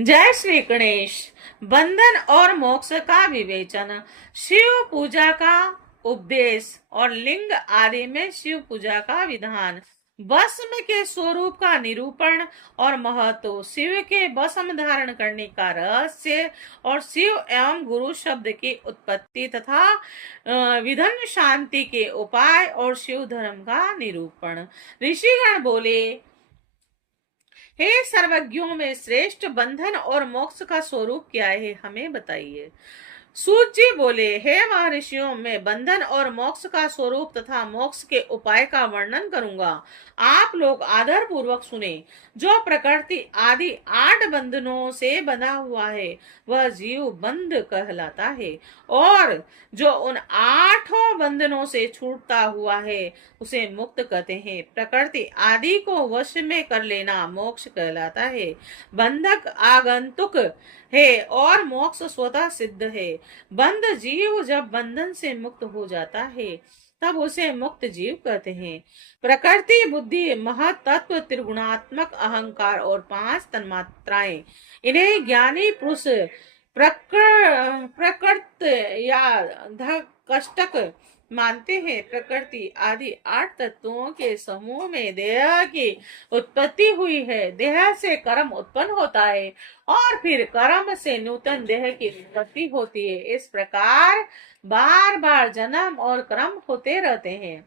जय श्री गणेश। बंधन और मोक्ष का विवेचन, शिव पूजा का उपदेश और लिंग आदि में शिव पूजा का विधान, भस्म के स्वरूप का निरूपण और महत्व, शिव के भस्म धारण करने का रहस्य और शिव एवं गुरु शब्द की उत्पत्ति तथा विधन शांति के उपाय और शिव धर्म का निरूपण। ऋषिगण बोले, हे सर्वज्ञों में श्रेष्ठ, बंधन और मोक्ष का स्वरूप क्या है, हमें बताइए। सूत जी बोले, हे महर्षियों, मैं बंधन और मोक्ष का स्वरूप तथा मोक्ष के उपाय का वर्णन करूंगा। आप लोग आदर पूर्वक सुने। जो प्रकृति आदि 8 बंधनों से बंधा हुआ है वह जीव बंध कहलाता है, और जो उन 8 बंधनों से छूटता हुआ है उसे मुक्त कहते हैं। प्रकृति आदि को वश में कर लेना मोक्ष कहलाता है। बंधक आगंतुक है और मोक्ष स्वतः सिद्ध है। बंध जीव जब बंधन से मुक्त हो जाता है तब उसे मुक्त जीव कहते हैं। प्रकृति, बुद्धि, महतत्व, त्रिगुणात्मक अहंकार और 5 तन्मात्राएं, इन्हें ज्ञानी पुरुष प्रकृत या कष्टक मानते हैं। प्रकृति आदि 8 तत्वों के समूह में देह की उत्पत्ति हुई है। देह से कर्म उत्पन्न होता है और फिर कर्म से नूतन देह की उत्पत्ति होती है। इस प्रकार बार बार जन्म और कर्म होते रहते हैं।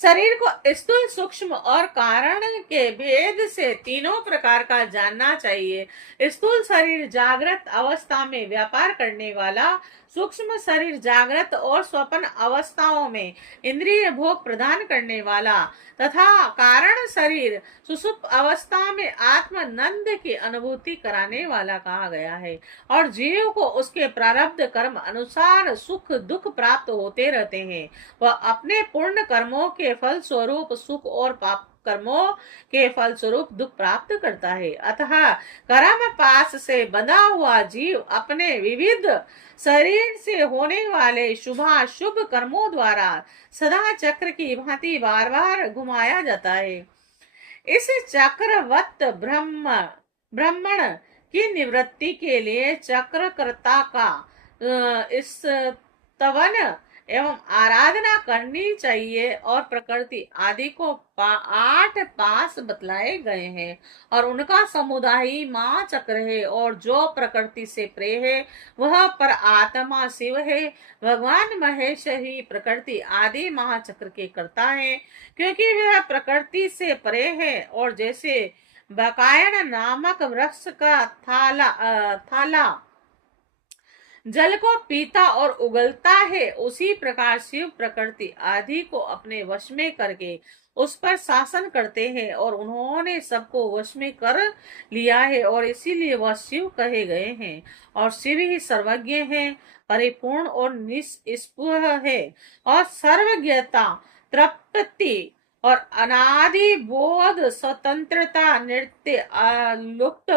शरीर को स्थूल, सूक्ष्म और कारण के भेद से तीनों प्रकार का जानना चाहिए। स्थूल शरीर जागृत अवस्था में व्यापार करने वाला, सूक्ष्म शरीर जागृत और स्वप्न अवस्थाओं में इंद्रिय भोग प्रदान करने वाला तथा कारण शरीर सुषुप्त अवस्था में आत्मानंद की अनुभूति कराने वाला कहा गया है। और जीव को उसके प्रारब्ध कर्म अनुसार सुख दुख प्राप्त होते रहते हैं। वह अपने पूर्ण कर्मों के फल स्वरूप सुख और पाप कर्मों के फल स्वरूप दुख प्राप्त करता है। अतः कर्म पास से बंधा हुआ जीव अपने विविध शरीर से होने वाले शुभाशुभ कर्मों द्वारा सदा चक्र की भांति बार बार घुमाया जाता है। इस चक्रवत ब्राह्मण की निवृत्ति के लिए चक्रकर्ता का इस तवन एवं आराधना करनी चाहिए। और प्रकृति आदि को 8 पास बतलाए गए हैं और उनका समुदाय ही माँ चक्र है। और जो प्रकृति से प्रिय है वह पर आत्मा शिव है। भगवान महेश ही प्रकृति आदि महाचक्र के कर्ता है, क्योंकि वह प्रकृति से परे है। और जैसे बकायन नामक वृक्ष का थाला जल को पीता और उगलता है, उसी प्रकार शिव प्रकृति आदि को अपने वश में करके उस पर शासन करते हैं। और उन्होंने सबको वश में कर लिया है और इसीलिए वह शिव कहे गए हैं। और शिव ही सर्वज्ञ है, परिपूर्ण और निस्पृह है, और सर्वज्ञता, तृप्ति और अनादि बोध, स्वतंत्रता, नृत्य, लुप्त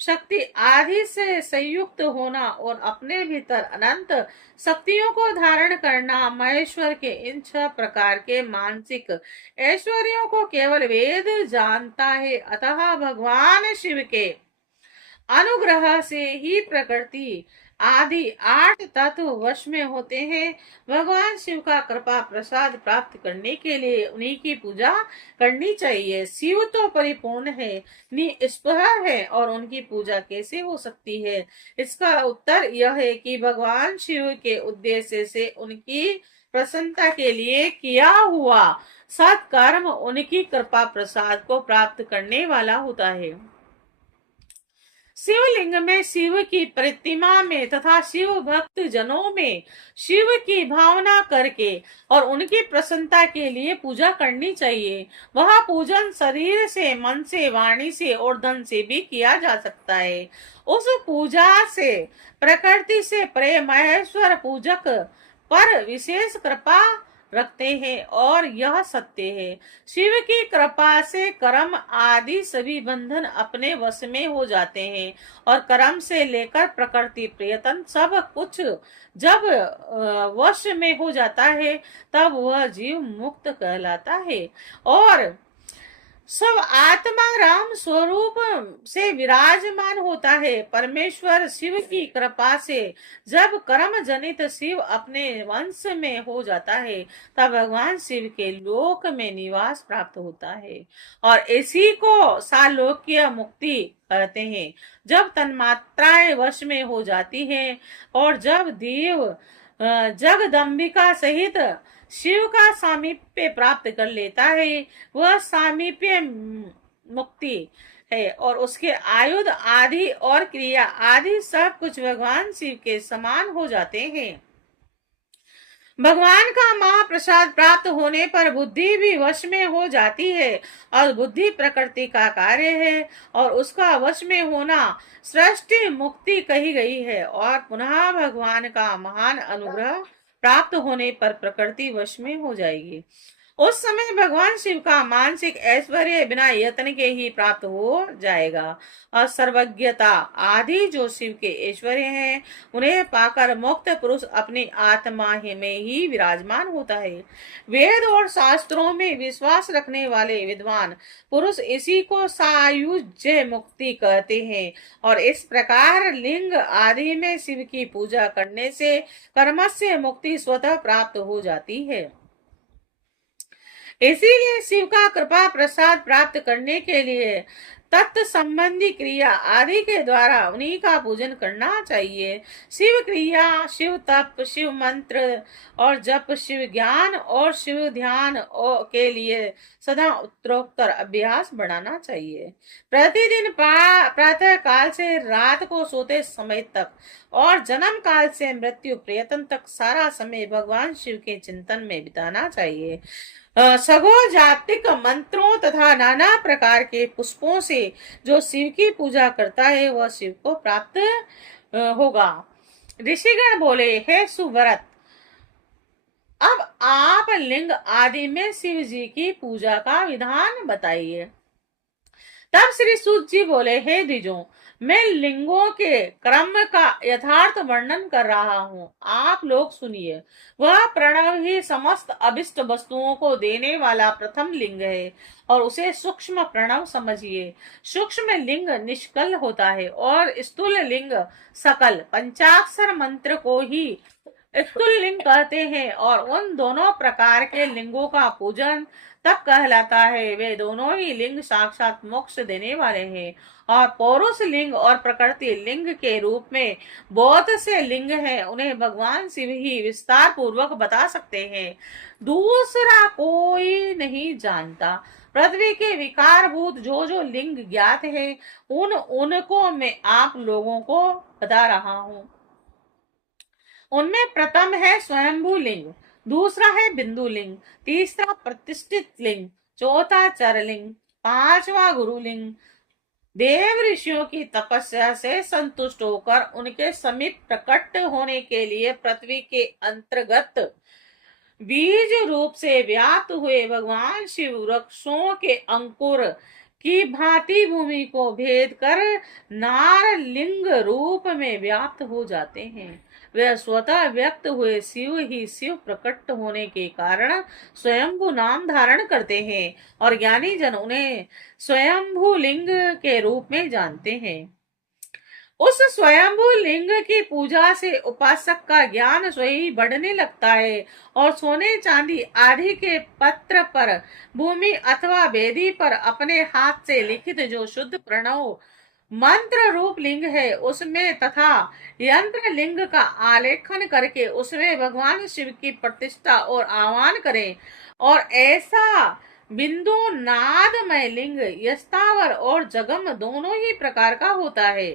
शक्ति आदि से संयुक्त होना और अपने भीतर अनंत शक्तियों को धारण करना, महेश्वर के इन 6 प्रकार के मानसिक ऐश्वर्यों को केवल वेद जानता है। अतः भगवान शिव के अनुग्रह से ही प्रकृति आदि 8 तत्व वश में होते हैं। भगवान शिव का कृपा प्रसाद प्राप्त करने के लिए उन्हीं की पूजा करनी चाहिए। शिव तो परिपूर्ण है, निष्प्रह है, और उनकी पूजा कैसे हो सकती है? इसका उत्तर यह है कि भगवान शिव के उद्देश्य से उनकी प्रसन्नता के लिए किया हुआ सत्कर्म उनकी कृपा प्रसाद को प्राप्त करने वाला होता है। शिवलिंग में, शिव की प्रतिमा में तथा शिव भक्त जनों में शिव की भावना करके और उनकी प्रसन्नता के लिए पूजा करनी चाहिए। वह पूजन शरीर से, मन से, वाणी से और धन से भी किया जा सकता है। उस पूजा से प्रकृति से प्रेम महेश्वर पूजक पर विशेष कृपा रखते हैं और यह सत्य है। शिव की कृपा से कर्म आदि सभी बंधन अपने वश में हो जाते हैं और कर्म से लेकर प्रकृति प्रियतन सब कुछ जब वश में हो जाता है तब वह जीव मुक्त कहलाता है। और सब आत्मा राम स्वरूप से विराजमान होता है। परमेश्वर शिव की कृपा से जब कर्म जनित शिव अपने वंश में हो जाता है, तब भगवान शिव के लोक में निवास प्राप्त होता है, और इसी को सालोक्य मुक्ति कहते हैं। जब तन्मात्राएं वश में हो जाती हैं और जब देव जगदम्बिका सहित शिव का सामीप्य प्राप्त कर लेता है, वह सामीप्य मुक्ति है, और उसके आयुध आदि और क्रिया आदि सब कुछ भगवान शिव के समान हो जाते हैं। भगवान का महाप्रसाद प्राप्त होने पर बुद्धि भी वश में हो जाती है, और बुद्धि प्रकृति का कार्य है, और उसका वश में होना सृष्टि मुक्ति कही गई है। और पुनः भगवान का महान अनुग्रह प्राप्त होने पर प्रकृति वश में हो जाएगी। उस समय भगवान शिव का मानसिक ऐश्वर्य बिना यत्न के ही प्राप्त हो जाएगा, और सर्वज्ञता आदि जो शिव के ऐश्वर्य हैं, उन्हें पाकर मुक्त पुरुष अपनी आत्मा में ही विराजमान होता है। वेद और शास्त्रों में विश्वास रखने वाले विद्वान पुरुष इसी को सायुज्य मुक्ति कहते हैं, और इस प्रकार लिंग आदि में शिव की पूजा करने से कर्म से मुक्ति स्वतः प्राप्त हो जाती है। इसीलिए शिव का कृपा प्रसाद प्राप्त करने के लिए तत्त संबंधी क्रिया आदि के द्वारा उन्हीं का पूजन करना चाहिए। शिव क्रिया, शिव तप, शिव मंत्र और जप, शिव ज्ञान और शिव ध्यान के लिए सदा उत्तरोत्तर अभ्यास बढ़ाना चाहिए। प्रतिदिन प्रातः काल से रात को सोते समय तक और जन्म काल से मृत्यु पर्यंत तक सारा समय भगवान शिव के चिंतन में बिताना चाहिए। सगो जातिक मंत्रों तथा नाना प्रकार के पुष्पों से जो शिव की पूजा करता है, वह शिव को प्राप्त होगा। ऋषिगण बोले, हे सुव्रत, अब आप लिंग आदि में शिव जी की पूजा का विधान बताइए। तब श्री सूत जी बोले, हे द्विजों, मैं लिंगों के क्रम का यथार्थ वर्णन कर रहा हूँ, आप लोग सुनिए। वह प्रणव ही समस्त अभिष्ट वस्तुओं को देने वाला प्रथम लिंग है, और उसे सूक्ष्म प्रणव समझिए। सूक्ष्म लिंग निष्कल होता है और स्थूल लिंग सकल। पंचाक्षर मंत्र को ही स्थूल लिंग कहते हैं, और उन दोनों प्रकार के लिंगों का पूजन तब कहलाता है। वे दोनों ही लिंग साक्षात मोक्ष देने वाले हैं, और पौरुष लिंग और प्रकृति लिंग के रूप में बहुत से लिंग हैं। उन्हें भगवान शिव ही विस्तार पूर्वक बता सकते हैं, दूसरा कोई नहीं जानता। पृथ्वी के विकारभूत जो जो लिंग ज्ञात है, उनको मैं आप लोगों को बता रहा हूँ। उनमें प्रथम है स्वयंभू लिंग, दूसरा है बिंदु लिंग, तीसरा प्रतिष्ठित लिंग, चौथा चरलिंग, पांचवा गुरुलिंग। देव ऋषियों की तपस्या से संतुष्ट होकर उनके समीप प्रकट होने के लिए पृथ्वी के अंतर्गत बीज रूप से व्याप्त हुए भगवान शिव वृक्षों के अंकुर की भांति भूमि को भेद कर नार लिंग रूप में व्याप्त हो जाते हैं। वे स्वतः व्यक्त हुए शिव ही शिव प्रकट होने के कारण स्वयंभू नाम धारण करते हैं, और ज्ञानी जन उन्हें स्वयंभू लिंग के रूप में जानते हैं। उस स्वयंभू लिंग की पूजा से उपासक का ज्ञान स्वयं बढ़ने लगता है, और सोने चांदी आदि के पत्र पर, भूमि अथवा वेदी पर अपने हाथ से लिखित जो शुद्ध प्रणव मंत्र रूप लिंग है, उसमें तथा यंत्र लिंग का आलेखन करके उसमें भगवान शिव की प्रतिष्ठा और आह्वान करें। और ऐसा बिंदु नादमय लिंग यस्तावर और जगम दोनों ही प्रकार का होता है।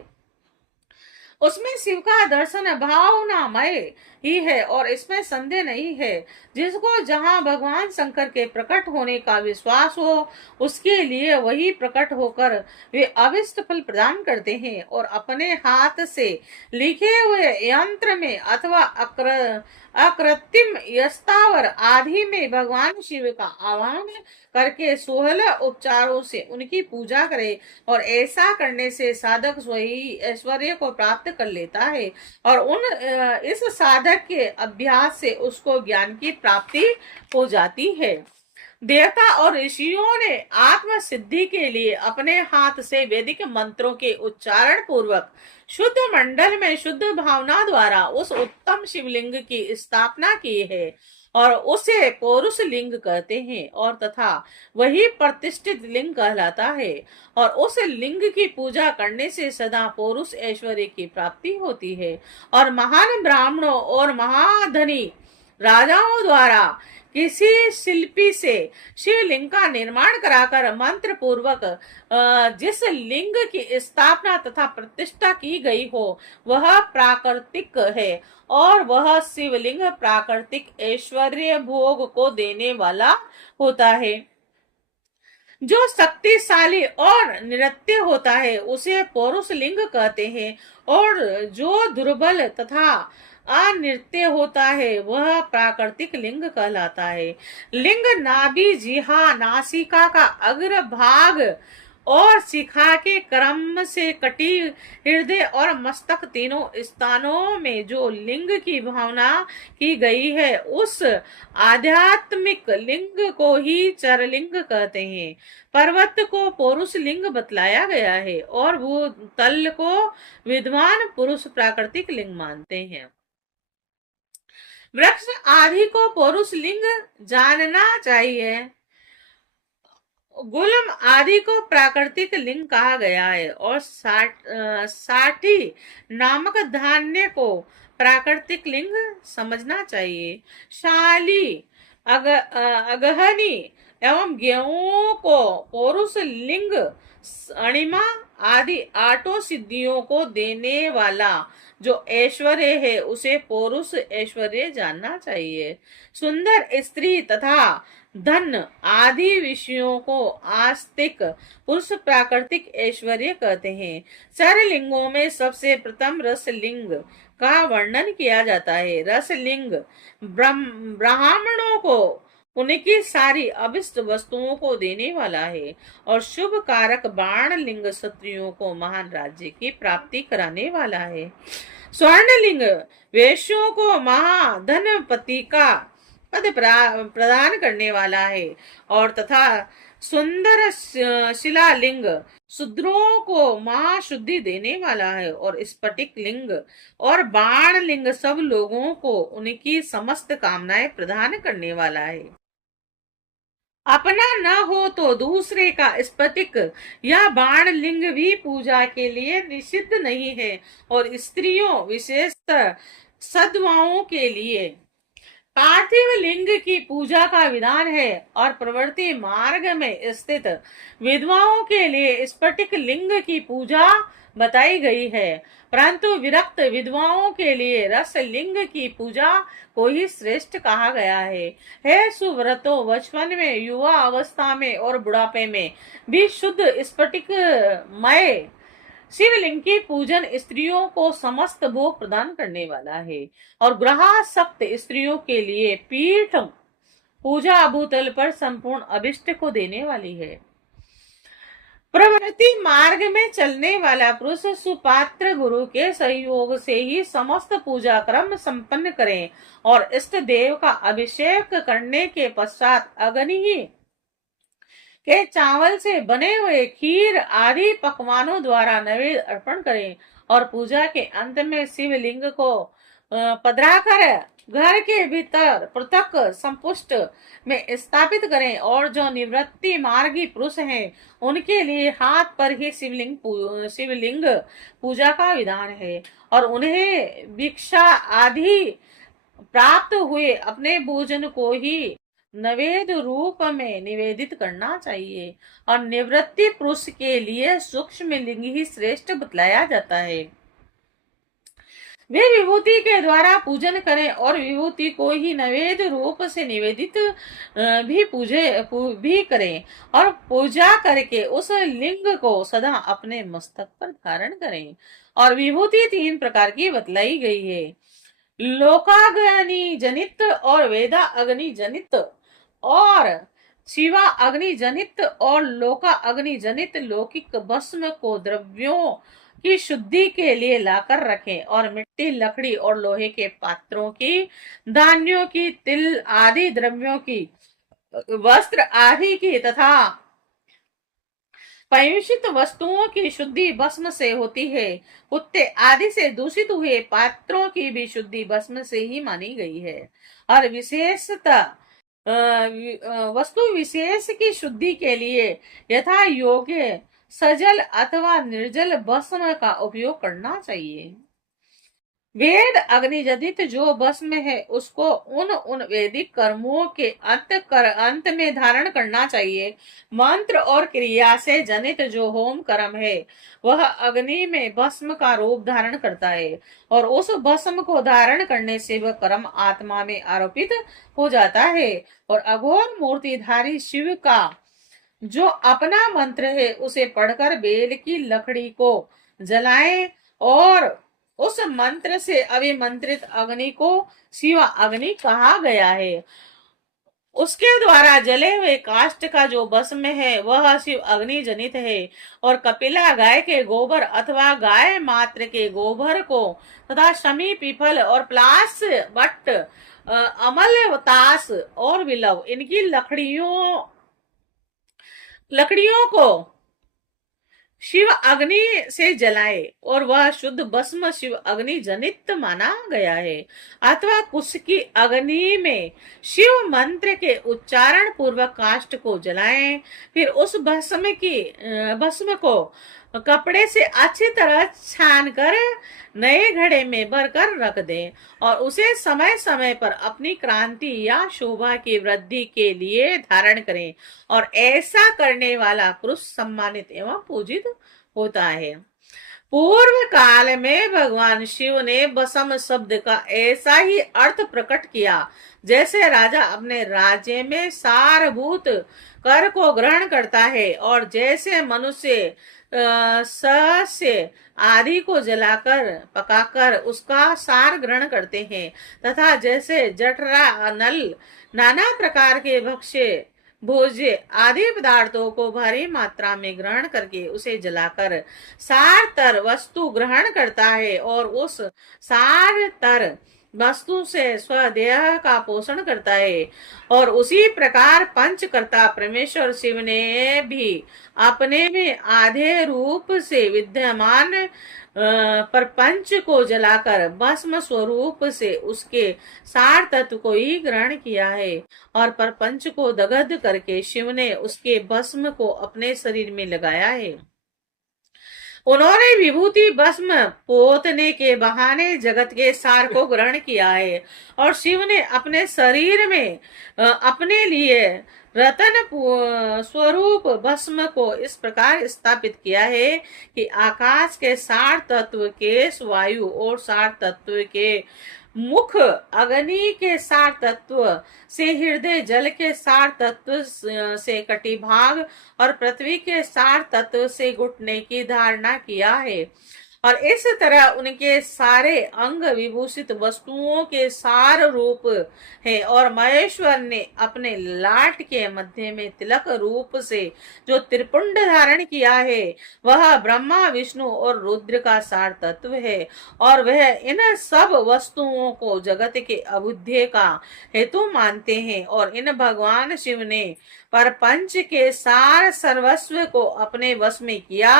उसमें शिव का दर्शन भावनामय ही है, और इसमें संदेह नहीं है। जिसको जहां भगवान शंकर के प्रकट होने का विश्वास हो, उसके लिए वही प्रकट होकर वे अभिष्ट फल प्रदान करते हैं, और अपने हाथ से लिखे हुए यंत्र में अथवा अकृत्रिम यस्तावर आदि में भगवान शिव का आह्वान करके 16 उपचारों से उनकी पूजा करे, और ऐसा करने से साधक स्वयं ऐश्वर्य को प्राप्त कर लेता है, और इस साधक के अभ्यास से उसको ज्ञान की प्राप्ति हो जाती है। देवता और ऋषियों ने आत्म सिद्धि के लिए अपने हाथ से वैदिक मंत्रों के उच्चारण पूर्वक शुद्ध मंडल में शुद्ध भावना द्वारा उस उत्तम शिवलिंग की स्थापना की है और उसे पौरुष लिंग कहते हैं और तथा वही प्रतिष्ठित लिंग कहलाता है। और उस लिंग की पूजा करने से सदा पौरुष ऐश्वर्य की प्राप्ति होती है और महान ब्राह्मणों और महाधनी राजाओं द्वारा किसी शिल्पी से शिवलिंग का निर्माण कराकर मंत्र पूर्वक जिस लिंग की स्थापना तथा प्रतिष्ठा की गई हो वह प्राकृतिक है और वह शिवलिंग प्राकृतिक ऐश्वर्य भोग को देने वाला होता है। जो शक्तिशाली और निरत्य होता है उसे पौरुष लिंग कहते हैं और जो दुर्बल तथा अनृत्य होता है वह प्राकृतिक लिंग कहलाता है। लिंग नाभि, जिहा, नासिका का अग्र भाग और शिखा के क्रम से कटी हृदय और मस्तक तीनों स्थानों में जो लिंग की भावना की गई है उस आध्यात्मिक लिंग को ही चरलिंग कहते हैं। पर्वत को पौरुष लिंग बतलाया गया है और भूतल को विद्वान पुरुष प्राकृतिक लिंग मानते हैं। वृक्ष आदि को पौरुष लिंग जानना चाहिए। गुलम आदि को प्राकृतिक लिंग कहा गया है और साठी नामक धान्य को प्राकृतिक लिंग समझना चाहिए। शाली, अगहनी एवं गेहूं को पौरुष लिंग, अणिमा आदि आठों सिद्धियों को देने वाला जो ऐश्वर्य है उसे पौरुष ऐश्वर्य जानना चाहिए। सुंदर स्त्री तथा धन आदि विषयों को आस्तिक पुरुष प्राकृतिक ऐश्वर्य कहते हैं। चार लिंगों में सबसे प्रथम रसलिंग का वर्णन किया जाता है। रसलिंग ब्राह्मणों को उनकी सारी अभिष्ट वस्तुओं को देने वाला है और शुभ कारक बाण लिंग क्षत्रियों को महान राज्य की प्राप्ति कराने वाला है। स्वर्णलिंग वैश्यों को महाधनपति का पद प्रदान करने वाला है और तथा सुंदर शिलालिंग शूद्रों को महाशुद्धि देने वाला है और स्फटिक लिंग और बाण लिंग सब लोगों को उनकी समस्त कामनाएं प्रदान करने वाला है। अपना न हो तो दूसरे का स्फटिक या बाण लिंग भी पूजा के लिए निषिद्ध नहीं है और स्त्रियों विशेषतः सद्भावों के लिए पार्थिव लिंग की पूजा का विधान है और प्रवृत्ति मार्ग में स्थित विधवाओं के लिए स्फटिक लिंग की पूजा बताई गई है, परंतु विरक्त विधवाओं के लिए रस लिंग की पूजा को ही श्रेष्ठ कहा गया है। हे सुव्रतो, बचपन में, युवा अवस्था में और बुढ़ापे में भी शुद्ध स्फटिक मय शिवलिंग की पूजन स्त्रियों को समस्त भोग प्रदान करने वाला है और ग्रहासक्त स्त्रियों के लिए पीठ पूजा भूतल पर संपूर्ण अभिष्ट को देने वाली है। प्रवृत्ति मार्ग में चलने वाला पुरुष सुपात्र गुरु के सहयोग से ही समस्त पूजा क्रम संपन्न करें और इष्ट देव का अभिषेक करने के पश्चात अग्नि के चावल से बने हुए खीर आदि पकवानों द्वारा नैवेद्य अर्पण करें और पूजा के अंत में शिवलिंग को पधराकर घर के भीतर पृथक संपुष्ट में स्थापित करें और जो निवृत्ति मार्गी पुरुष हैं उनके लिए हाथ पर ही शिवलिंग पूजा का विधान है और उन्हें भिक्षा आदि प्राप्त हुए अपने भोजन को ही नैवेद्य रूप में निवेदित करना चाहिए और निवृत्ति पुरुष के लिए सूक्ष्म लिंग ही श्रेष्ठ बतलाया जाता है। वे विभूति के द्वारा पूजन करें और विभूति को ही नैवेद्य रूप से निवेदित भी करें और पूजा करके उस लिंग को सदा अपने मस्तक पर धारण करें। और विभूति 3 प्रकार की बतलाई गई है, लोकाग्नि जनित और वेदा अग्नि जनित और शिवा अग्नि जनित और लोका अग्नि जनित। लौकिक भस्म को द्रव्यों की शुद्धि के लिए लाकर रखें और मिट्टी, लकड़ी और लोहे के पात्रों की, धान्यों की, तिल आदि द्रव्यों की वस्त्र आदि की तथा परिमित वस्तुओं की शुद्धि भस्म से होती है। कुत्ते आदि से दूषित हुए पात्रों की भी शुद्धि भस्म से ही मानी गई है। और विशेषतः वस्तु विशेष की शुद्धि के लिए यथा योग्य सजल अथवा निर्जल भस्म का उपयोग करना चाहिए। वेद अग्नि जनित जो भस्म है उसको उन वैदिक कर्मों के अंत में धारण करना चाहिए। मंत्र और क्रिया से जनित जो होम कर्म है वह अग्नि में भस्म का रूप धारण करता है और उस भस्म को धारण करने से वह कर्म आत्मा में आरोपित हो जाता है। और अघोर मूर्तिधारी शिव का जो अपना मंत्र है उसे पढ़कर बेल की लकड़ी को जलाएं और उस मंत्र से अभिमंत्रित अग्नि को शिव अग्नि कहा गया है। उसके द्वारा जले हुए काष्ठ का जो भस्म है वह शिव अग्नि जनित है। और कपिला गाय के गोबर अथवा गाय मात्र के गोबर को तथा शमी पीपल और प्लास बट अमलतास और विलव इनकी लकड़ियों को शिव अग्नि से जलाए और वह शुद्ध भस्म शिव अग्नि जनित माना गया है। अथवा कुश की अग्नि में शिव मंत्र के उच्चारण पूर्वक काष्ठ को जलाएं, फिर उस भस्म को कपड़े से अच्छी तरह छान कर नए घड़े में भरकर रख दें और उसे समय समय पर अपनी क्रांति या शोभा की वृद्धि के लिए धारण करें। और ऐसा करने वाला पुरुष सम्मानित एवं पूजित होता है। पूर्व काल में भगवान शिव ने भस्म शब्द का ऐसा ही अर्थ प्रकट किया जैसे राजा अपने राज्य में सारभूत कर को ग्रहण करता है और जैसे मनुष्य सस्य आदि को जलाकर पकाकर उसका सार ग्रहण करते हैं तथा जैसे जठरा नल नाना प्रकार के भक्ष्य भोज्य आदि पदार्थों को भारी मात्रा में ग्रहण करके उसे जलाकर सार तर वस्तु ग्रहण करता है और उस सार तर वस्तु से स्वदेह का पोषण करता है। और उसी प्रकार पंचकर्ता परमेश्वर शिव ने भी अपने में आधे रूप से विद्यमान परपंच को जलाकर भस्म स्वरूप से उसके सार तत्व को ही ग्रहण किया है। और परपंच को दग्ध करके शिव ने उसके भस्म को अपने शरीर में लगाया है। उन्होंने विभूति भस्म पोतने के बहाने जगत के सार को ग्रहण किया है और शिव ने अपने शरीर में अपने लिए रतन स्वरूप भस्म को इस प्रकार स्थापित किया है कि आकाश के सार तत्व के वायु और सार तत्व के मुख अग्नि के सार तत्व से हृदय जल के सार तत्व से कटिभाग और पृथ्वी के सार तत्व से घुटने की धारणा किया है। और इस तरह उनके सारे अंग विभूषित वस्तुओं के सार रूप है। और महेश्वर ने अपने लाट के मध्य में तिलक रूप से जो त्रिपुंड धारण किया है वह ब्रह्मा विष्णु और रुद्र का सार तत्व है और वह इन सब वस्तुओं को जगत के अबुद्धि का हेतु मानते हैं। और इन भगवान शिव ने परपंच के सार सर्वस्व को अपने वश में किया,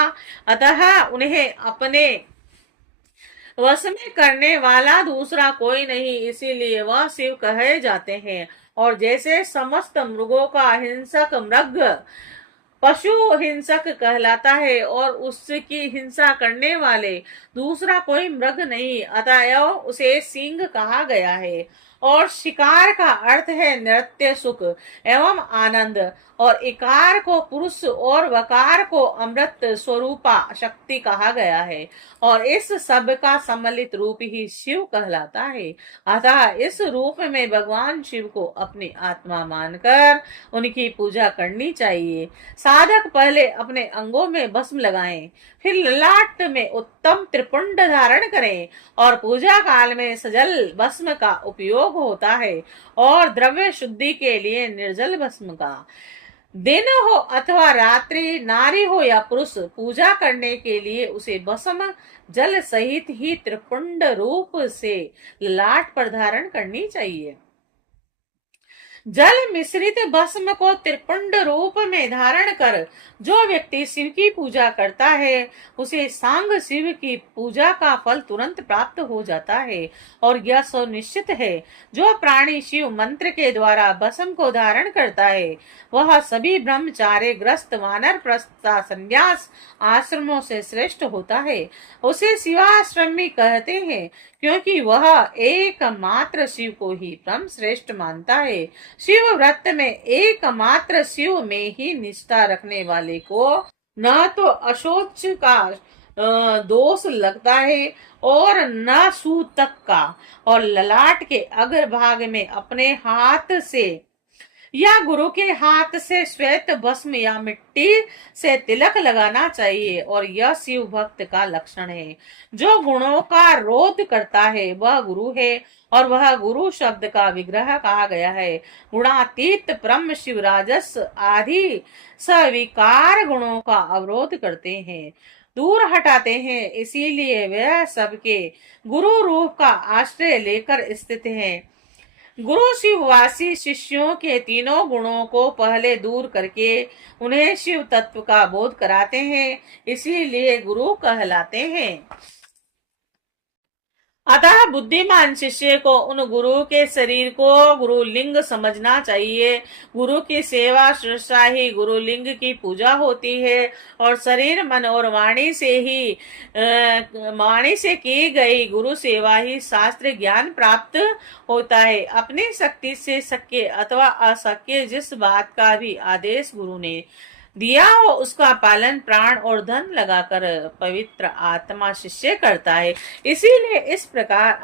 अतः उन्हें अपने वश में करने वाला दूसरा कोई नहीं, इसीलिए वह शिव कहे जाते हैं। और जैसे समस्त मृगों का हिंसक मृग पशु हिंसक कहलाता है और उसकी हिंसा करने वाले दूसरा कोई मृग नहीं, अतएव उसे सिंह कहा गया है। और शिकार का अर्थ है नृत्य सुख एवं आनंद और इकार को पुरुष और वकार को अमृत स्वरूपा शक्ति कहा गया है और इस सब का सम्मिलित रूप ही शिव कहलाता है। अतः इस रूप में भगवान शिव को अपनी आत्मा मानकर उनकी पूजा करनी चाहिए। साधक पहले अपने अंगों में भस्म लगाएं, फिर ललाट में उत्तम त्रिपुंड धारण करें और पूजा काल में सजल भस्म का उपयोग होता है और द्रव्य शुद्धि के लिए निर्जल भस्म का। दिन हो अथवा रात्रि, नारी हो या पुरुष, पूजा करने के लिए उसे भस्म जल सहित ही त्रिपुंड रूप से लाट पर धारण करनी चाहिए। जल मिश्रित भस्म को त्रिपुंड रूप में धारण कर जो व्यक्ति शिव की पूजा करता है उसे सांग शिव की पूजा का फल तुरंत प्राप्त हो जाता है। और यह सुनिश्चित है जो प्राणी शिव मंत्र के द्वारा भस्म को धारण करता है वह सभी ब्रह्मचार्य ग्रस्त वानर प्रस्था संन्यास आश्रमों से श्रेष्ठ होता है। उसे शिवाश्रमी कहते हैं क्योंकि वह एकमात्र शिव को ही परम श्रेष्ठ मानता है। शिव व्रत में एकमात्र शिव में ही निष्ठा रखने वाले को न तो अशोच का दोष लगता है और न सूतक का, और ललाट के अग्रभाग में अपने हाथ से या गुरु के हाथ से श्वेत भस्म या मिट्टी से तिलक लगाना चाहिए। और यह शिव भक्त का लक्षण है। जो गुणों का रोध करता है वह गुरु है और वह गुरु शब्द का विग्रह कहा गया है। गुणातीत ब्रह्म शिव राजस आदि सविकार गुणों का अवरोध करते हैं, दूर हटाते हैं, इसीलिए वह सबके गुरु रूप का आश्रय लेकर स्थित है। गुरु शिववासी शिष्यों के तीनों गुणों को पहले दूर करके उन्हें शिव तत्व का बोध कराते हैं, इसीलिए गुरु कहलाते हैं। अतः बुद्धिमान शिष्य को उन गुरु के शरीर को गुरु लिंग समझना चाहिए। गुरु की सेवा शुश्रूषा ही गुरु लिंग की पूजा होती है और शरीर मन और वाणी से की गई गुरु सेवा ही शास्त्र ज्ञान प्राप्त होता है। अपनी शक्ति से शक्य अथवा अशक्य जिस बात का भी आदेश गुरु ने दिया हो उसका पालन प्राण और धन लगाकर पवित्र आत्मा शिष्य करता है। इसीलिए इस प्रकार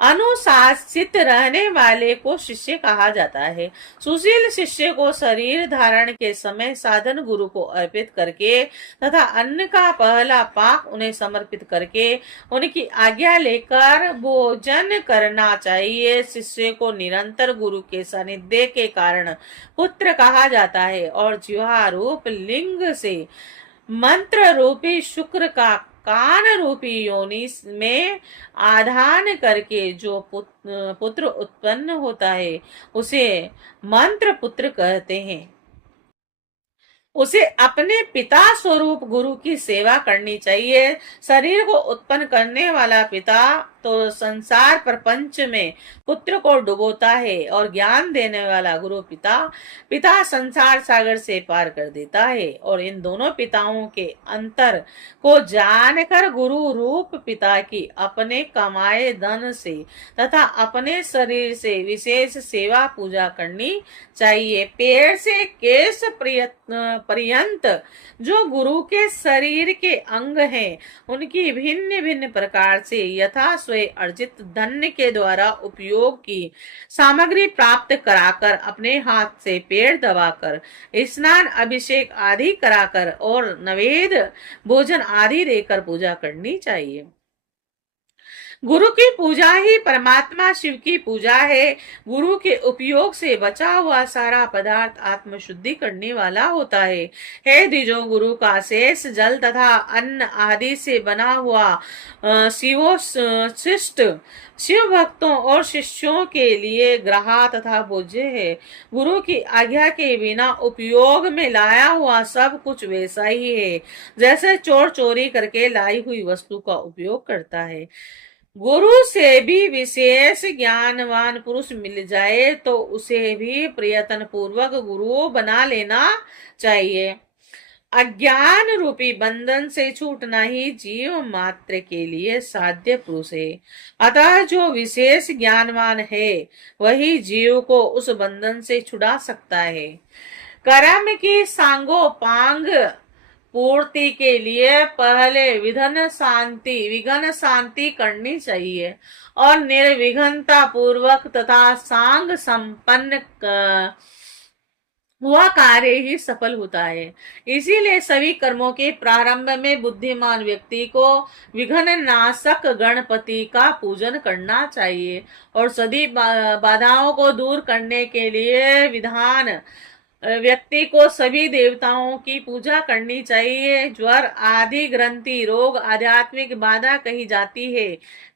अनुशासित रहने वाले को शिष्य कहा जाता है। सुशील शिष्य को शरीर धारण के समय साधन गुरु को अर्पित करके तथा अन्न का पहला पाक उन्हें समर्पित करके उनकी आज्ञा लेकर भोजन करना चाहिए। शिष्य को निरंतर गुरु के सानिध्य के कारण पुत्र कहा जाता है और जिह्वा रूप लिंग से मंत्र रूपी शुक्र का कान रूपी योनि में आधान करके जो पुत्र उत्पन्न होता है उसे मंत्र पुत्र कहते हैं। उसे अपने पिता स्वरूप गुरु की सेवा करनी चाहिए। शरीर को उत्पन्न करने वाला पिता तो संसार प्रपंच में पुत्र को डुबोता है और ज्ञान देने वाला गुरु पिता संसार सागर से पार कर देता है। और इन दोनों पिताओं के अंतर को जानकर गुरु रूप पिता की अपने कमाए धन से तथा अपने शरीर से विशेष सेवा पूजा करनी चाहिए। पेड़ से केश पर्यंत जो गुरु के शरीर के अंग हैं उनकी भिन्न भिन्न प्रकार से यथा स्वयं अर्जित धन के द्वारा उपयोग की सामग्री प्राप्त कराकर अपने हाथ से पेड़ दबाकर स्नान अभिषेक आदि कराकर और नवेद भोजन आदि देकर पूजा करनी चाहिए। गुरु की पूजा ही परमात्मा शिव की पूजा है। गुरु के उपयोग से बचा हुआ सारा पदार्थ आत्म शुद्धि करने वाला होता है। हे द्विजो, गुरु का शेष जल तथा अन्न आदि से बना हुआ शिवोशिष्ट शिव भक्तों और शिष्यों के लिए ग्रहा तथा भोज्य है। गुरु की आज्ञा के बिना उपयोग में लाया हुआ सब कुछ वैसा ही है जैसे चोर चोरी करके लाई हुई वस्तु का उपयोग करता है। गुरु से भी विशेष ज्ञानवान पुरुष मिल जाए तो उसे भी प्रयत्न पूर्वक गुरु बना लेना चाहिए। अज्ञान रूपी बंधन से छूटना ही जीव मात्र के लिए साध्य पुरुष है। अतः जो विशेष ज्ञानवान है वही जीव को उस बंधन से छुड़ा सकता है। कर्म की सांगोपांग पूर्ति के लिए पहले विघ्न शांति करनी चाहिए और निर्विघ्नता पूर्वक तथा सांग संपन्न हुआ कार्य ही सफल होता है। इसीलिए सभी कर्मों के प्रारंभ में बुद्धिमान व्यक्ति को विघ्न नाशक गणपति का पूजन करना चाहिए और सभी बाधाओं को दूर करने के लिए विधान व्यक्ति को सभी देवताओं की पूजा करनी चाहिए। ज्वर आदि ग्रंथि रोग आध्यात्मिक बाधा कही जाती है।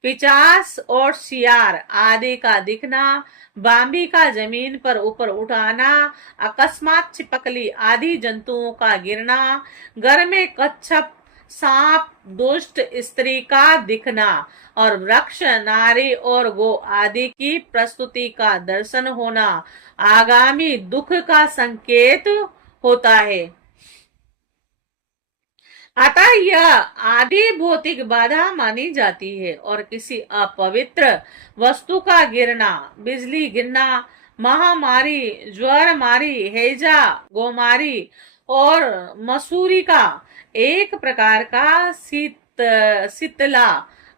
पिचास और सियार आदि का दिखना, बाम्बी का जमीन पर ऊपर उठाना, अकस्मात छिपकली आदि जंतुओं का गिरना, घर में कच्छप, सांप, दुष्ट स्त्री का दिखना और वृक्ष, नारी और गो आदि की प्रस्तुति का दर्शन होना आगामी दुख का संकेत होता है। अतः यह आदि भौतिक बाधा मानी जाती है और किसी अपवित्र वस्तु का गिरना, बिजली गिरना, महामारी, ज्वर मारी, हैजा, गोमारी और मसूरी का एक प्रकार का शीतला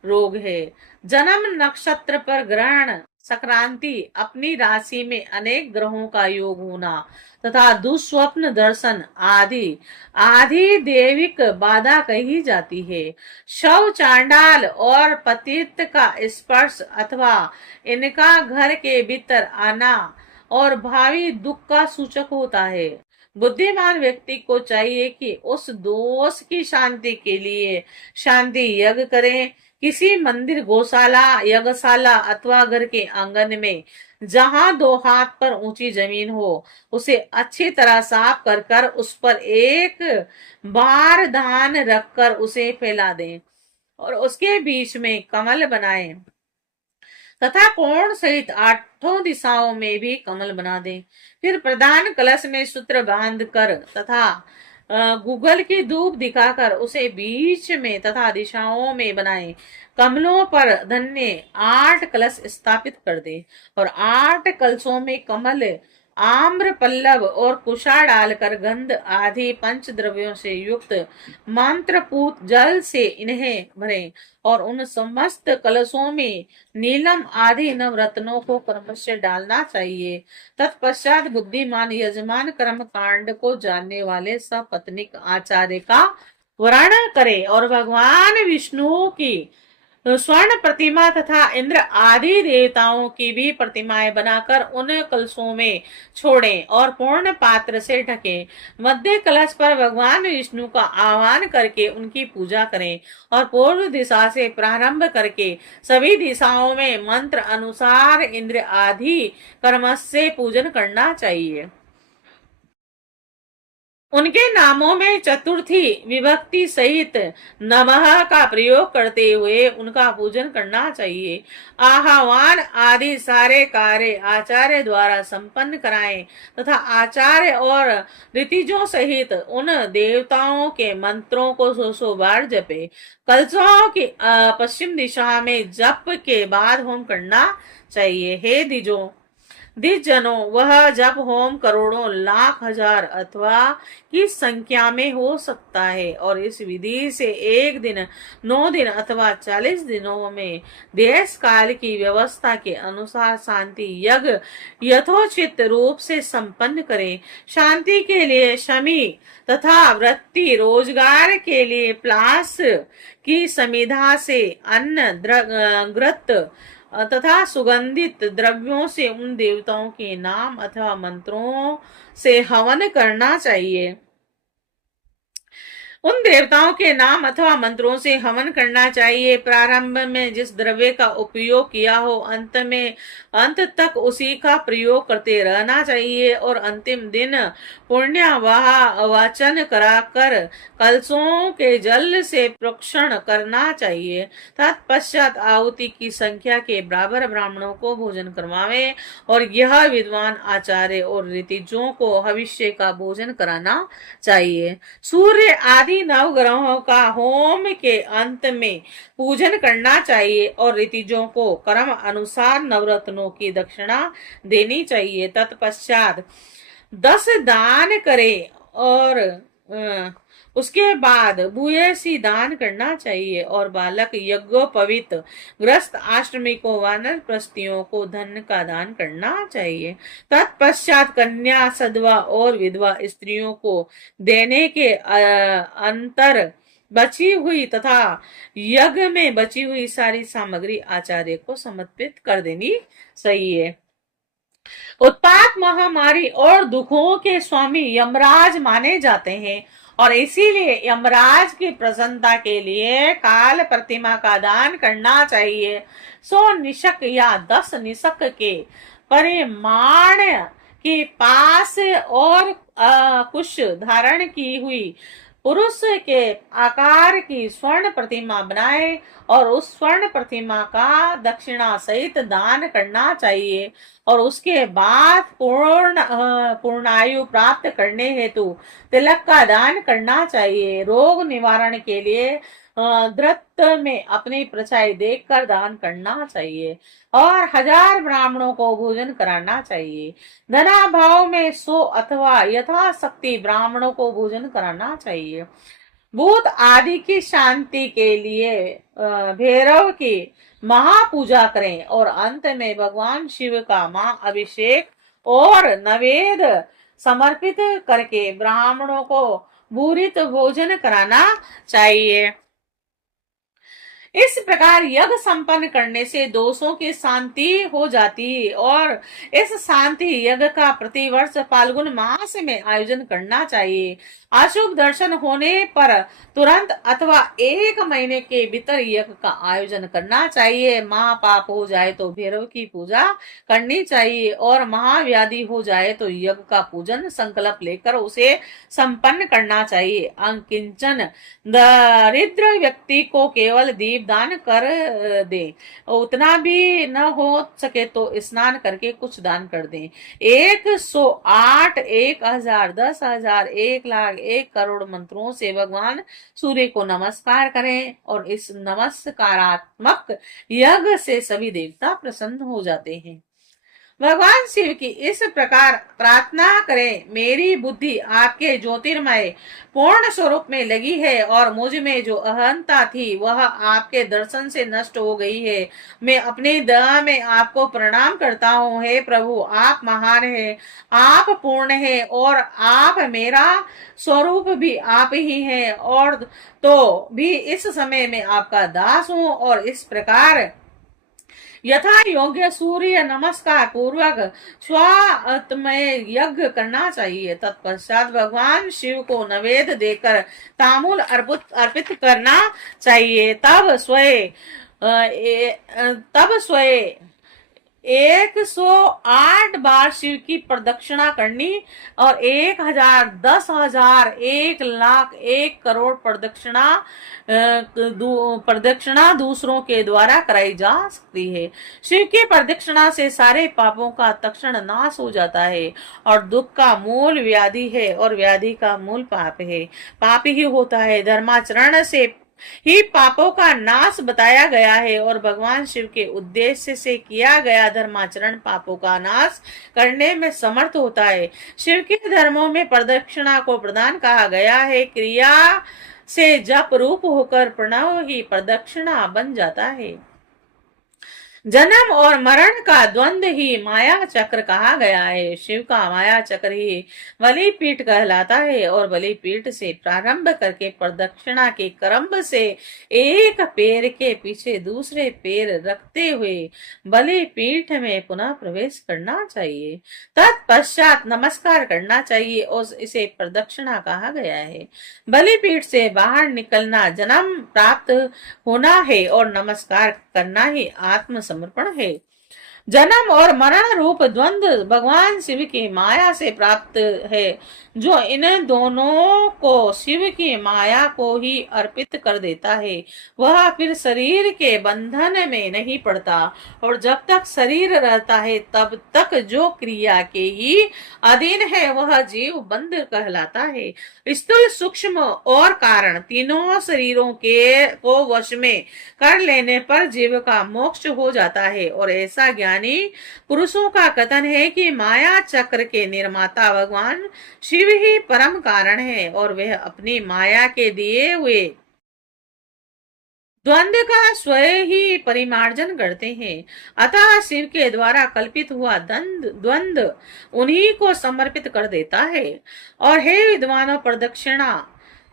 रोग है। जन्म नक्षत्र पर ग्रहण, संक्रांति, अपनी राशि में अनेक ग्रहों का योग होना तथा दुस्वप्न दर्शन आदि आदि देविक बाधा कही जाती है। शव, चांडाल और पतित का स्पर्श अथवा इनका घर के भीतर आना और भावी दुख का सूचक होता है। बुद्धिमान व्यक्ति को चाहिए कि उस दोष की शांति के लिए शांति यज्ञ करें। किसी मंदिर, गौशाला, यज्ञशाला अथवा घर के आंगन में जहां 2 हाथ पर ऊंची जमीन हो, उसे अच्छी तरह साफ कर कर उस पर एक बार धान रखकर उसे फैला दें और उसके बीच में कमल बनाएं तथा कोण सहित 8 दिशाओं में भी कमल बना दें। फिर प्रधान कलश में सूत्र बांध कर तथा गूगल की धूप दिखाकर उसे बीच में तथा दिशाओं में बनाए। कमलों पर धन्य 8 कलश स्थापित कर दे और 8 कलशों में कमल, आम्र, पल्लव और कुशा डालकर गंध आदि पंच द्रव्यों से युक्त मंत्रपूत जल से इन्हें भरें और उन समस्त कलशों में नीलम आदि नवरत्नों को क्रमशः डालना चाहिए। तत्पश्चात बुद्धिमान यजमान कर्म कांड को जानने वाले सपत्नीक आचार्य का वर्णन करे और भगवान विष्णु की स्वर्ण प्रतिमा तथा इंद्र आदि देवताओं की भी प्रतिमाएं बनाकर उन कलशों में छोड़ें और पूर्ण पात्र से ढकें। मध्य कलश पर भगवान विष्णु का आह्वान करके उनकी पूजा करें और पूर्व दिशा से प्रारंभ करके सभी दिशाओं में मंत्र अनुसार इंद्र आदि कर्म से पूजन करना चाहिए। उनके नामों में चतुर्थी विभक्ति सहित नमः का प्रयोग करते हुए उनका पूजन करना चाहिए। आह्वान आदि सारे कार्य आचार्य द्वारा संपन्न कराएं तथा आचार्य और ऋतिजों सहित उन देवताओं के मंत्रों को 100 बार जपे। कलशों की पश्चिम दिशा में जप के बाद होम करना चाहिए। हे द्विजों, जनों, वह जब होम करोड़ों, लाख, हजार अथवा की संख्या में हो सकता है और इस विधि से 1 दिन, 9 दिन अथवा 40 दिनों में देश काल की व्यवस्था के अनुसार शांति यज्ञ यथोचित रूप से संपन्न करें। शांति के लिए शमी तथा वृत्ति, रोजगार के लिए प्लास की समिधा से अन्न, घृत तथा सुगंधित द्रव्यों से उन देवताओं के नाम अथवा मंत्रों से हवन करना चाहिए। उन देवताओं के नाम अथवा मंत्रों से हवन करना चाहिए। प्रारंभ में जिस द्रव्य का उपयोग किया हो, अंत तक उसी का प्रयोग करते रहना चाहिए और अंतिम दिन पुण्य वाचन कराकर कलशों के जल से प्रोक्षण करना चाहिए। तत्पश्चात आहुति की संख्या के बराबर ब्राह्मणों को भोजन करवावे और यह विद्वान आचार्य और ऋतिजों को भविष्य का भोजन कराना चाहिए। सूर्य आदि नवग्रहों का होम के अंत में पूजन करना चाहिए और ऋतिजों को कर्म अनुसार नवरत्नों की दक्षिणा देनी चाहिए। तत्पश्चात 10 दान करे और उसके बाद भूयसी दान करना चाहिए और बालक, यज्ञोपवीत, ग्रस्त, आश्रमिकों, वानर प्रस्थियों को धन का दान करना चाहिए। तत्पश्चात कन्या, सधवा और विधवा स्त्रियों को देने के अंतर बची हुई तथा यज्ञ में बची हुई सारी सामग्री आचार्य को समर्पित कर देनी सही है। उत्पात, महामारी और दुखों के स्वामी यमराज माने जाते हैं और इसीलिए यमराज की प्रसन्नता के लिए काल प्रतिमा का दान करना चाहिए। 100 निशक या 10 निशक के परिमाण के पास और कुश धारण की हुई पुरुष के आकार की स्वर्ण प्रतिमा बनाए और उस स्वर्ण प्रतिमा का दक्षिणा सहित दान करना चाहिए और उसके बाद पूर्णायु प्राप्त करने हेतु तिलक का दान करना चाहिए। रोग निवारण के लिए द्रत में अपनी परछाई देखकर दान करना चाहिए और 1000 ब्राह्मणों को भोजन कराना चाहिए। धनाभाव में 100 अथवा यथाशक्ति ब्राह्मणों को भोजन कराना चाहिए। भूत आदि की शांति के लिए भैरव की महापूजा करें और अंत में भगवान शिव का महाअभिषेक और नवेद समर्पित करके ब्राह्मणों को भूरित भोजन कराना चाहिए। इस प्रकार यज्ञ संपन्न करने से दोषों की शांति हो जाती है और इस शांति यज्ञ का प्रतिवर्ष फाल्गुन मास में आयोजन करना चाहिए। अशुभ दर्शन होने पर तुरंत अथवा 1 महीने के भीतर यज्ञ का आयोजन करना चाहिए। महापाप हो जाए तो भैरव की पूजा करनी चाहिए और महाव्याधि हो जाए तो यज्ञ का पूजन संकल्प लेकर उसे संपन्न करना चाहिए। अंकिंचन दरिद्र व्यक्ति को केवल दीप दान कर दे, उतना भी न हो सके तो स्नान करके कुछ दान कर दें। 108, 1000, 10,000, 1,00,000, 1 करोड़ मंत्रों से भगवान सूर्य को नमस्कार करें और इस नमस्कारात्मक यज्ञ से सभी देवता प्रसन्न हो जाते हैं। भगवान शिव की इस प्रकार प्रार्थना करें, मेरी बुद्धि आपके ज्योतिर्मय पूर्ण स्वरूप में लगी है और मुझ में जो अहंता थी वह आपके दर्शन से नष्ट हो गई है। मैं अपनी दया में आपको प्रणाम करता हूँ। हे प्रभु, आप महान हैं, आप पूर्ण हैं और आप मेरा स्वरूप भी आप ही हैं और तो भी इस समय में आपका दास हूँ और इस प्रकार यथा योग्य सूर्य नमस्कार पूर्वक स्वात्मय यज्ञ करना चाहिए। तत्पश्चात भगवान शिव को नैवेद्य देकर तांबूल अर्पित करना चाहिए। तब स्वयं 108 बार शिव की प्रदक्षिणा करनी और 1000, 10,000, 1,00,000, 1 करोड़ प्रदक्षिणा दूसरों के द्वारा कराई जा सकती है। शिव की प्रदक्षिणा से सारे पापों का तक्षण नाश हो जाता है और दुख का मूल व्याधि है और व्याधि का मूल पाप है। पाप ही होता है। धर्माचरण से ही पापों का नाश बताया गया है और भगवान शिव के उद्देश्य से किया गया धर्माचरण पापों का नाश करने में समर्थ होता है। शिव के धर्मों में प्रदक्षिणा को प्रदान कहा गया है। क्रिया से जप रूप होकर प्रणव ही प्रदक्षिणा बन जाता है। जन्म और मरण का द्वंद्व ही माया चक्र कहा गया है। शिव का माया चक्र ही बलि पीठ कहलाता है और बलि पीठ से प्रारंभ करके प्रदक्षिणा के क्रम से एक पैर के पीछे दूसरे पैर रखते हुए बलि पीठ में पुनः प्रवेश करना चाहिए। तत्पश्चात नमस्कार करना चाहिए और इसे प्रदक्षिणा कहा गया है। बलि पीठ से बाहर निकलना जन्म प्राप्त होना है और नमस्कार करना ही आत्म समर्पण है। जन्म और मरण रूप द्वंद्व भगवान शिव की माया से प्राप्त है। जो इन दोनों को शिव की माया को ही अर्पित कर देता है वह फिर शरीर के बंधन में नहीं पड़ता और जब तक शरीर रहता है तब तक जो क्रिया के ही अधीन है वह जीव बंध कहलाता है। स्थूल, सूक्ष्म और कारण तीनों शरीरों के को वश में कर लेने पर जीव का मोक्ष हो जाता है और ऐसा ज्ञानी पुरुषों का कथन है कि माया चक्र के निर्माता भगवान शिव ही परम कारण है और वह अपनी माया के दिए हुए द्वंद्व का स्वयं ही परिमार्जन करते हैं। अतः शिव के द्वारा कल्पित हुआ द्वंद्व उन्हीं को समर्पित कर देता है। और हे विद्वानों, प्रदक्षिणा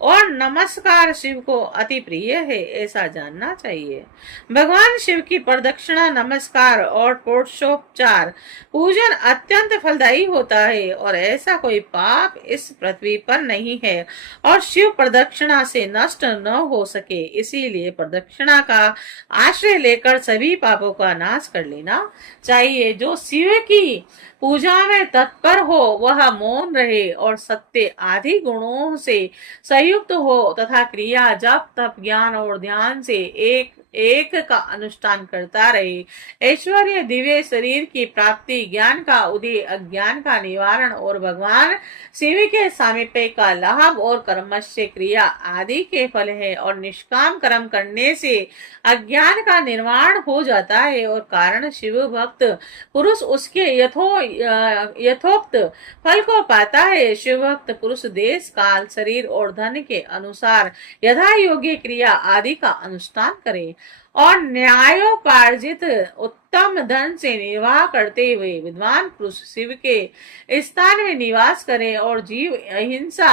और नमस्कार शिव को अति प्रिय है, ऐसा जानना चाहिए। भगवान शिव की प्रदक्षिणा, नमस्कार और षोडशोपचार पूजन अत्यंत फलदायी होता है और ऐसा कोई पाप इस पृथ्वी पर नहीं है और शिव प्रदक्षिणा से नष्ट न हो सके, इसीलिए प्रदक्षिणा का आश्रय लेकर सभी पापों का नाश कर लेना चाहिए। जो शिव की पूजा में तत्पर हो वह मौन रहे और सत्य आदि गुणों से संयुक्त हो तथा क्रिया, जप, तप, ज्ञान और ध्यान से एक एक का अनुष्ठान करता रहे। ऐश्वर्य, दिव्य शरीर की प्राप्ति, ज्ञान का उदय, अज्ञान का निवारण और भगवान शिव के सामीप्य का लाभ और कर्मस्य क्रिया आदि के फल है और निष्काम कर्म करने से अज्ञान का निर्माण हो जाता है और कारण शिव भक्त पुरुष उसके यथोक्त फल को पाता है। शिव भक्त पुरुष देश, काल, शरीर और धन के अनुसार यथा योग्य क्रिया आदि का अनुष्ठान करे और न्यायोपार्जित उत्तम धन से निर्वाह करते हुए विद्वान पुरुष शिव के स्थान में निवास करे और जीव अहिंसा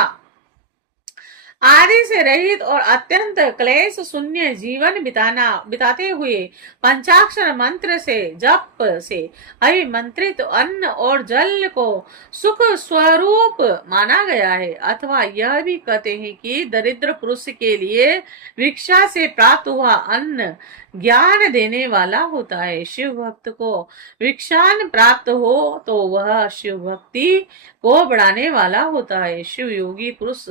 आदि से रहित और अत्यंत क्लेश शून्य जीवन बिताते हुए पंचाक्षर मंत्र से, जप से अभिमंत्रित अन्न और जल को सुख स्वरूप माना गया है। अथवा यह भी कहते हैं कि दरिद्र पुरुष के लिए भिक्षा से प्राप्त हुआ अन्न ज्ञान देने वाला होता है। शिव भक्त को भिक्षान प्राप्त हो तो वह शिव भक्ति को बढ़ाने वाला होता है। शिव योगी पुरुष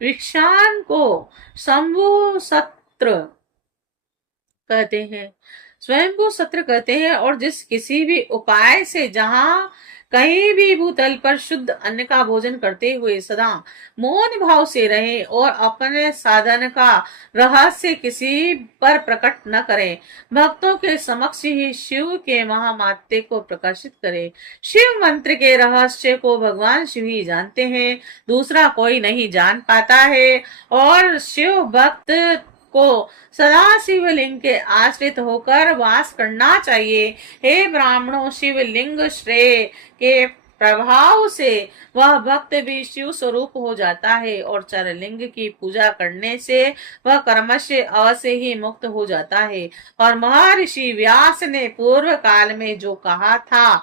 भिक्षान को शंभु सत्र कहते हैं, स्वयंभू सत्र कहते हैं और जिस किसी भी उपाय से जहां कहीं भी भूतल पर शुद्ध अन्न का भोजन करते हुए सदा मौन भाव से रहे और अपने साधन का रहस्य किसी पर प्रकट न करे, भक्तों के समक्ष ही शिव के महामात्य को प्रकाशित करे। शिव मंत्र के रहस्य को भगवान शिव ही जानते हैं, दूसरा कोई नहीं जान पाता है और शिव भक्त को सदा शिवलिंग के आश्रित होकर वास करना चाहिए। हे ब्राह्मणों, शिवलिंग श्रेय के प्रभाव से वह भक्त भी शिव स्वरूप हो जाता है और चरलिंग की पूजा करने से वह कर्म से अवश्य ही मुक्त हो जाता है। और महर्षि व्यास ने पूर्व काल में जो कहा था,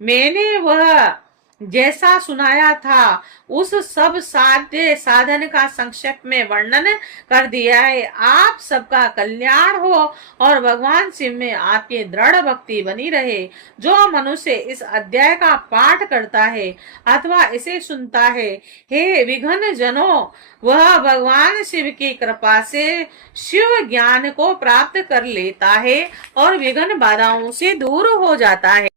मैंने वह जैसा सुनाया था उस सब साध्य साधन का संक्षेप में वर्णन कर दिया है। आप सबका कल्याण हो और भगवान शिव में आपकी दृढ़ भक्ति बनी रहे। जो मनुष्य इस अध्याय का पाठ करता है अथवा इसे सुनता है, हे विघ्न जनों, वह भगवान शिव की कृपा से शिव ज्ञान को प्राप्त कर लेता है और विघ्न बाधाओं से दूर हो जाता है।